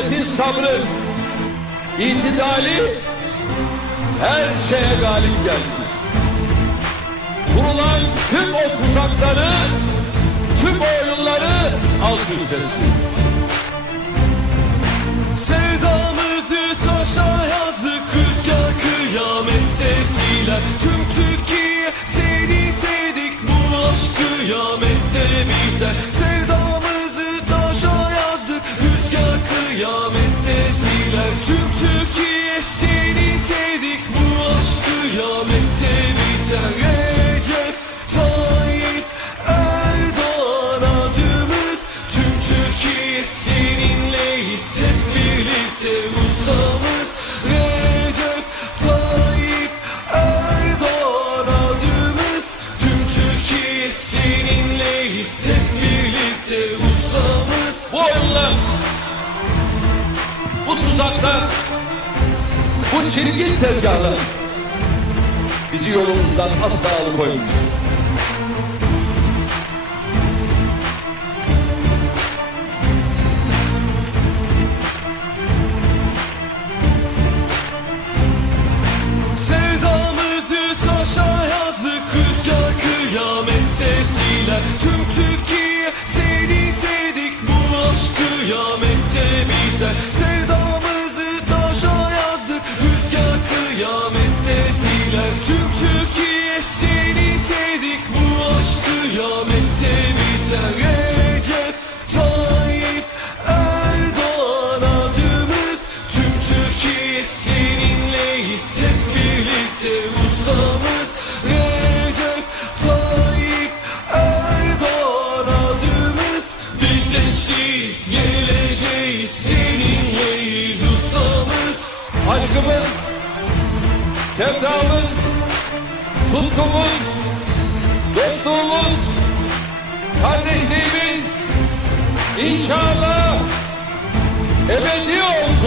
milletin sabrı, itidali her şeye galip geldi. Kurulan tüm o tuzakları, tüm o oyunları alt üst etti. Sevdamızı taşa yazdık Rüzgar kıyamette siler Tüm Türkiye seni sevdik Bu aşk kıyamette biter siler Tüm Türkiye seni sevdik. Bu aşk kıyamette biter Recep Tayyip Erdoğan adımız. Tüm Türkiye seninleyiz hep birlikte ustamız. Recep Tayyip Erdoğan adımız. Tüm Türkiye seninleyiz hep birlikte ustamız. Bu oyunlar, bu tuzaklar, bu çirkin tezgahlar bizi yolumuzdan asla siler Tüm Türkiye seni sevdik Bu aşk kıyamette biter Tüm Türkiye seni sevdik Bu aşk kıyamette biter Recep Tayyip Erdoğan adımız. Tüm Türkiye seninleyiz hep birlikte ustamız. Recep Tayyip Erdoğan adımız. Biz gençliyiz geleceğiz seninleyiz ustamız. Aşkımız, sevdamız, tutkumuz, dostluğumuz, kardeşliğimiz inşallah ebedi olsun.